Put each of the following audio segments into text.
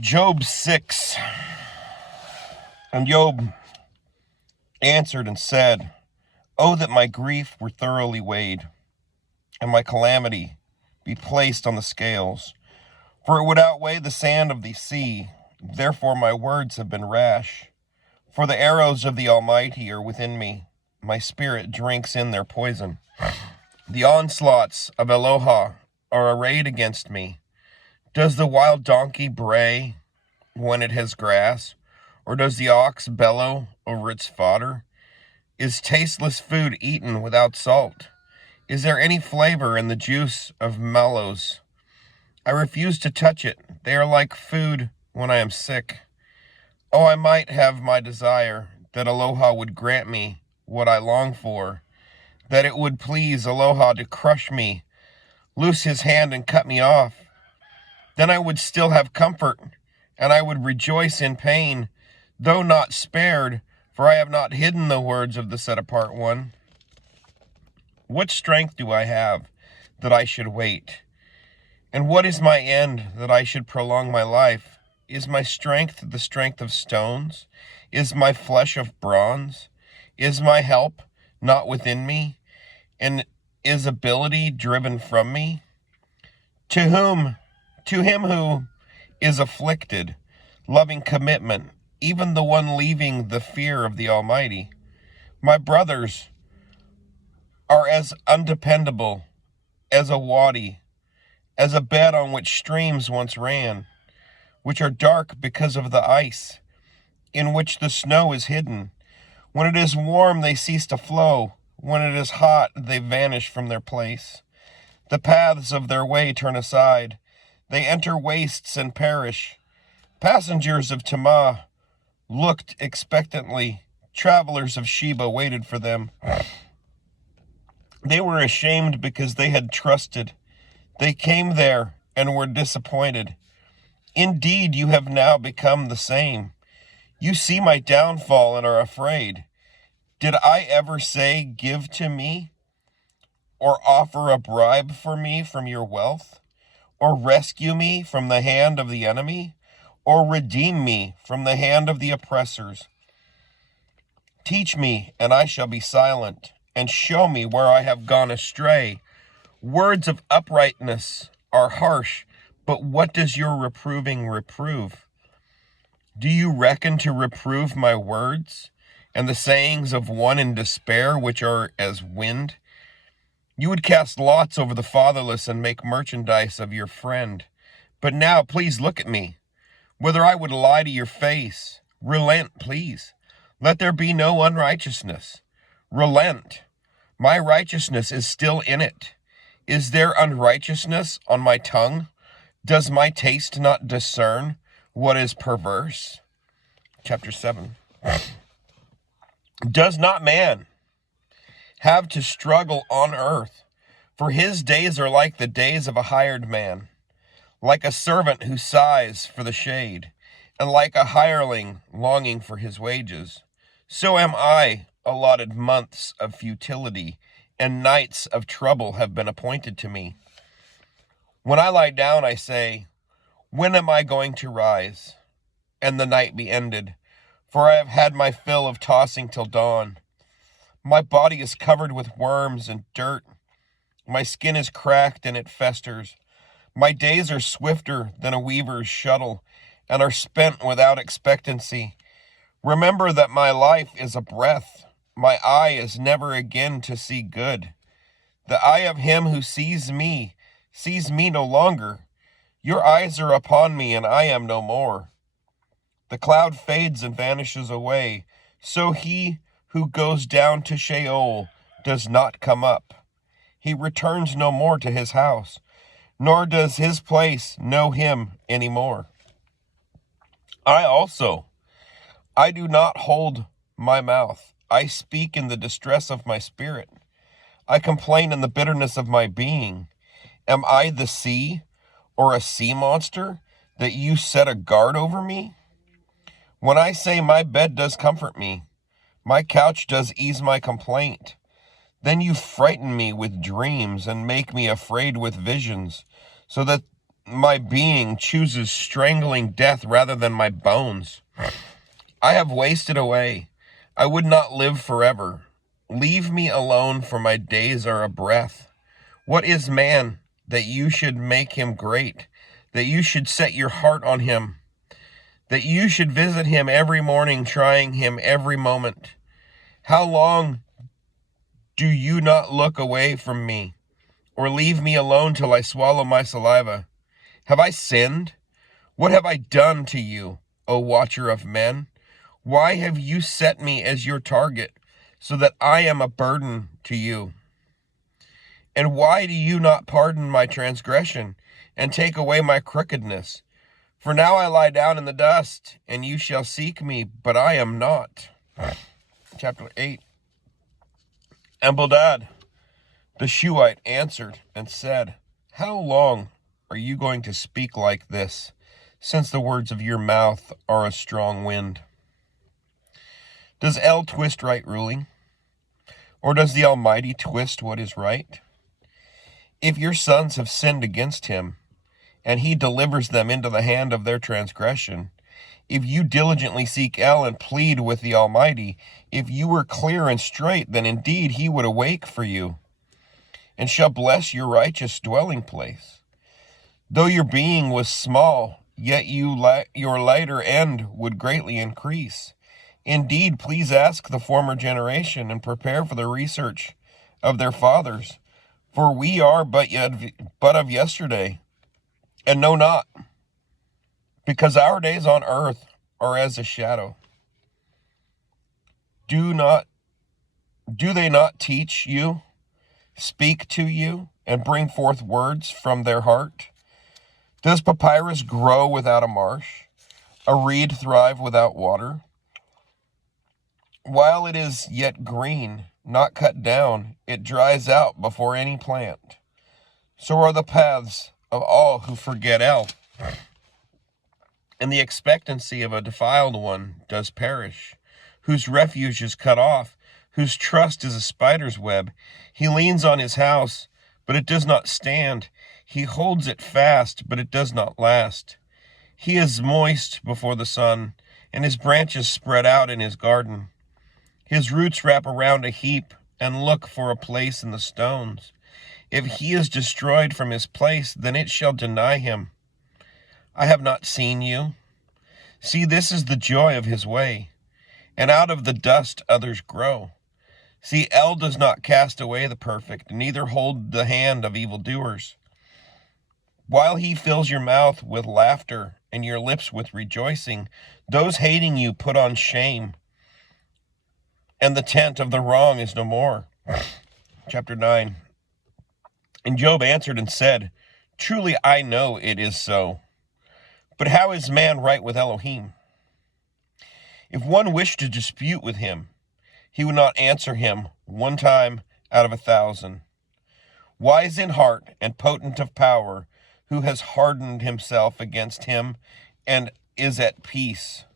Job 6. And Job answered and said, "Oh, that my grief were thoroughly weighed, and my calamity be placed on the scales, for it would outweigh the sand of the sea. Therefore my words have been rash. For the arrows of the Almighty are within me. My spirit drinks in their poison. The onslaughts of Eloah are arrayed against me. Does the wild donkey bray when it has grass? Or does the ox bellow over its fodder? Is tasteless food eaten without salt? Is there any flavor in the juice of mallows? I refuse to touch it. They are like food when I am sick. Oh, I might have my desire, that Eloah would grant me what I long for, that it would please Eloah to crush me, loose his hand and cut me off. Then I would still have comfort, and I would rejoice in pain, though not spared, for I have not hidden the words of the set-apart one. What strength do I have, that I should wait? And what is my end, that I should prolong my life? Is my strength the strength of stones? Is my flesh of bronze? Is my help not within me? And is ability driven from me? To him who is afflicted, loving commitment, even the one leaving the fear of the Almighty. My brothers are as undependable as a wadi, as a bed on which streams once ran, which are dark because of the ice, in which the snow is hidden. When it is warm, they cease to flow. When it is hot, they vanish from their place. The paths of their way turn aside. They enter wastes and perish. Passengers of Tema looked expectantly. Travelers of Sheba waited for them. They were ashamed because they had trusted. They came there and were disappointed. Indeed, you have now become the same. You see my downfall and are afraid. Did I ever say, 'Give to me,' or offer a bribe for me from your wealth, or rescue me from the hand of the enemy, or redeem me from the hand of the oppressors? Teach me, and I shall be silent, and show me where I have gone astray. Words of uprightness are harsh, but what does your reproving reprove? Do you reckon to reprove my words, and the sayings of one in despair, which are as wind? You would cast lots over the fatherless and make merchandise of your friend. But now, please look at me, whether I would lie to your face. Relent, please. Let there be no unrighteousness. Relent. My righteousness is still in it. Is there unrighteousness on my tongue? Does my taste not discern what is perverse? Chapter 7. Does not man have to struggle on earth? For his days are like the days of a hired man, like a servant who sighs for the shade, and like a hireling longing for his wages. So am I allotted months of futility, and nights of trouble have been appointed to me. When I lie down, I say, when am I going to rise, and the night be ended? For I have had my fill of tossing till dawn. My body is covered with worms and dirt. My skin is cracked and it festers. My days are swifter than a weaver's shuttle, and are spent without expectancy. Remember that my life is a breath. My eye is never again to see good. The eye of him who sees me no longer. Your eyes are upon me, and I am no more. The cloud fades and vanishes away, so he who goes down to Sheol does not come up. He returns no more to his house, nor does his place know him any more. I do not hold my mouth. I speak in the distress of my spirit. I complain in the bitterness of my being. Am I the sea, or a sea monster, that you set a guard over me? When I say my bed does comfort me, my couch does ease my complaint, then you frighten me with dreams and make me afraid with visions, so that my being chooses strangling death rather than my bones. I have wasted away. I would not live forever. Leave me alone, for my days are a breath. What is man, that you should make him great, that you should set your heart on him, that you should visit him every morning, trying him every moment? How long do you not look away from me, or leave me alone till I swallow my saliva? Have I sinned? What have I done to you, O watcher of men? Why have you set me as your target, so that I am a burden to you? And why do you not pardon my transgression, and take away my crookedness? For now I lie down in the dust, and you shall seek me, but I am not. Chapter 8. And Bildad the Shuhite answered and said, How long are you going to speak like this, since the words of your mouth are a strong wind? Does El twist right ruling? Or does the Almighty twist what is right? If your sons have sinned against him, and he delivers them into the hand of their transgression, if you diligently seek El and plead with the Almighty, if you were clear and straight, then indeed he would awake for you, and shall bless your righteous dwelling place. Though your being was small, yet your later end would greatly increase. Indeed, please ask the former generation, and prepare for the research of their fathers. For we are but of yesterday, and know not, because our days on earth are as a shadow. Do they not teach you, speak to you, and bring forth words from their heart? Does papyrus grow without a marsh, a reed thrive without water? While it is yet green, not cut down, it dries out before any plant. So are the paths of all who forget El. And the expectancy of a defiled one does perish, whose refuge is cut off, whose trust is a spider's web. He leans on his house, but it does not stand. He holds it fast, but it does not last. He is moist before the sun, and his branches spread out in his garden. His roots wrap around a heap and look for a place in the stones. If he is destroyed from his place, then it shall deny him. I have not seen you. See, this is the joy of his way, and out of the dust others grow. See, El does not cast away the perfect, neither hold the hand of evildoers. While he fills your mouth with laughter and your lips with rejoicing, those hating you put on shame, and the tent of the wrong is no more. Chapter 9. And Job answered and said, Truly I know it is so. But how is man right with Elohim? If one wished to dispute with him, he would not answer him one time out of 1,000. Wise in heart and potent of power, who has hardened himself against him and is at peace.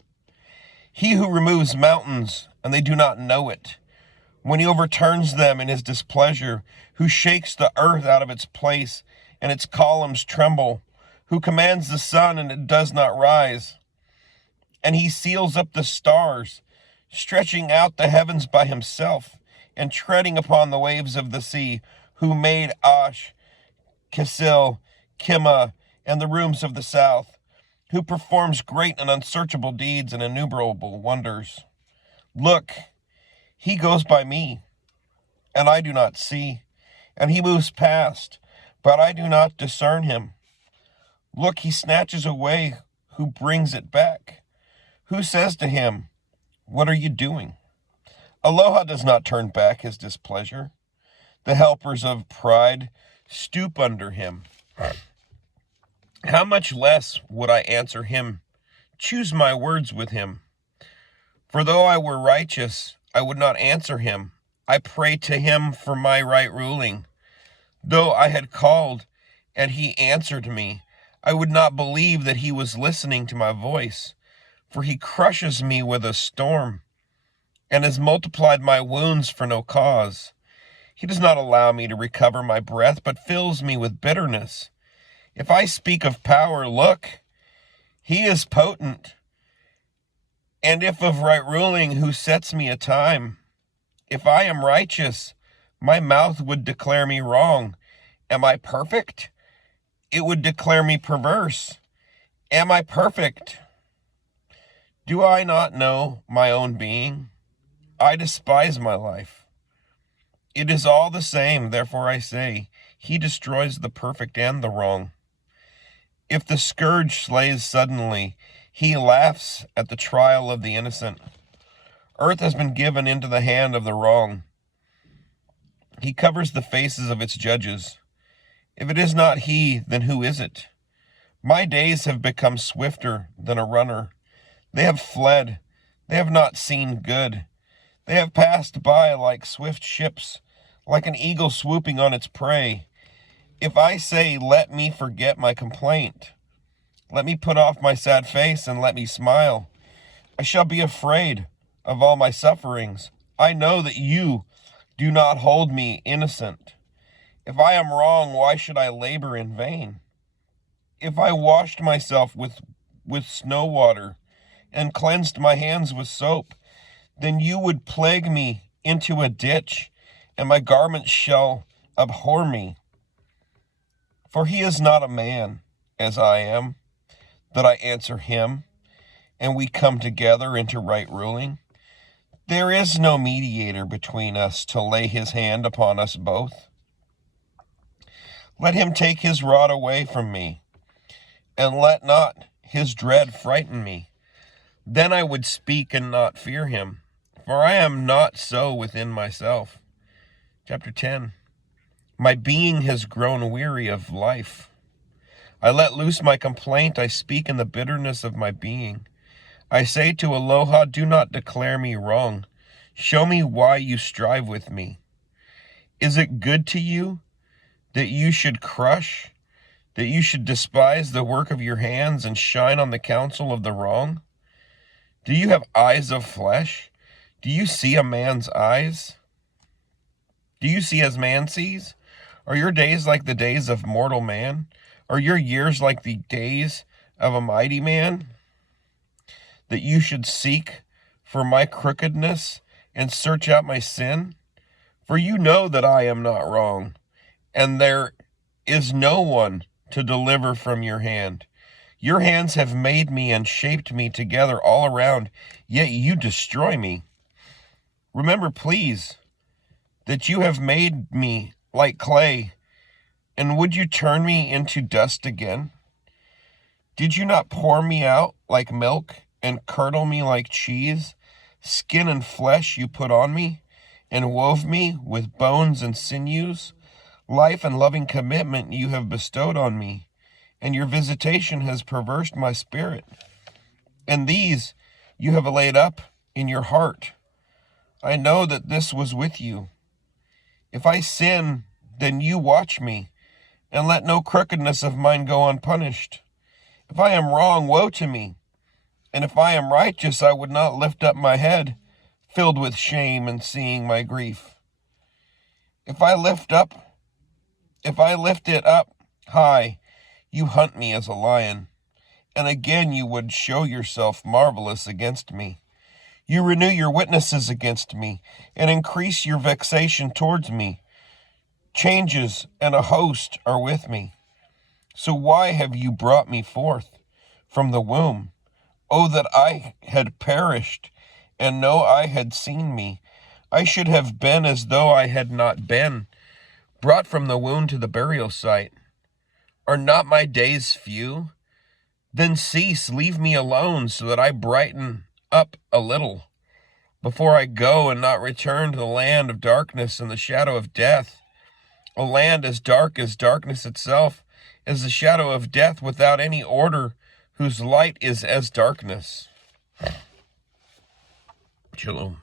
He who removes mountains, and they do not know it, when he overturns them in his displeasure, who shakes the earth out of its place, and its columns tremble, who commands the sun, and it does not rise, and he seals up the stars, stretching out the heavens by himself, and treading upon the waves of the sea, who made Ash, Kisil, Kima, and the rooms of the south, who performs great and unsearchable deeds and innumerable wonders. Look, he goes by me, and I do not see, and he moves past, but I do not discern him. Look, he snatches away, who brings it back? Who says to him, What are you doing? Aloha does not turn back his displeasure. The helpers of pride stoop under him. How much less would I answer him? Choose my words with him. For though I were righteous, I would not answer him. I pray to him for my right ruling. Though I had called, and he answered me, I would not believe that he was listening to my voice. For he crushes me with a storm, and has multiplied my wounds for no cause. He does not allow me to recover my breath, but fills me with bitterness. If I speak of power, look, he is potent. And if of right ruling, who sets me a time? If I am righteous, my mouth would declare me wrong. Am I perfect? It would declare me perverse. Am I perfect? Do I not know my own being? I despise my life. It is all the same, therefore I say, he destroys the perfect and the wrong. If the scourge slays suddenly, he laughs at the trial of the innocent. Earth has been given into the hand of the wrong. He covers the faces of its judges. If it is not he, then who is it? My days have become swifter than a runner. They have fled. They have not seen good. They have passed by like swift ships, like an eagle swooping on its prey. If I say, let me forget my complaint, let me put off my sad face and let me smile, I shall be afraid of all my sufferings. I know that you do not hold me innocent. If I am wrong, why should I labor in vain? If I washed myself with snow water and cleansed my hands with soap, then you would plague me into a ditch, and my garments shall abhor me. For he is not a man, as I am, that I answer him, and we come together into right ruling. There is no mediator between us to lay his hand upon us both. Let him take his rod away from me, and let not his dread frighten me. Then I would speak and not fear him, for I am not so within myself. Chapter 10. My being has grown weary of life. I let loose my complaint. I speak in the bitterness of my being. I say to Aloha, do not declare me wrong. Show me why you strive with me. Is it good to you that you should crush, that you should despise the work of your hands and shine on the counsel of the wrong? Do you have eyes of flesh? Do you see a man's eyes? Do you see as man sees? Are your days like the days of mortal man? Are your years like the days of a mighty man? That you should seek for my crookedness and search out my sin? For you know that I am not wrong, and there is no one to deliver from your hand. Your hands have made me and shaped me together all around, yet you destroy me. Remember, please, that you have made me like clay, and would you turn me into dust again? Did you not pour me out like milk and curdle me like cheese? Skin and flesh you put on me, and wove me with bones and sinews. Life and loving commitment you have bestowed on me, and your visitation has perversed my spirit. And these you have laid up in your heart. I know that this was with you. If I sin, then you watch me, and let no crookedness of mine go unpunished. If I am wrong, woe to me. And if I am righteous, I would not lift up my head, filled with shame and seeing my grief. If I lift it up high, you hunt me as a lion, and again you would show yourself marvelous against me. You renew your witnesses against me, and increase your vexation towards me. Changes and a host are with me. So why have you brought me forth from the womb? Oh, that I had perished, and no eye had seen me. I should have been as though I had not been, brought from the womb to the burial site. Are not my days few? Then cease, leave me alone, so that I brighten up a little, before I go and not return to the land of darkness and the shadow of death, a land as dark as darkness itself, as the shadow of death without any order, whose light is as darkness. Shalom.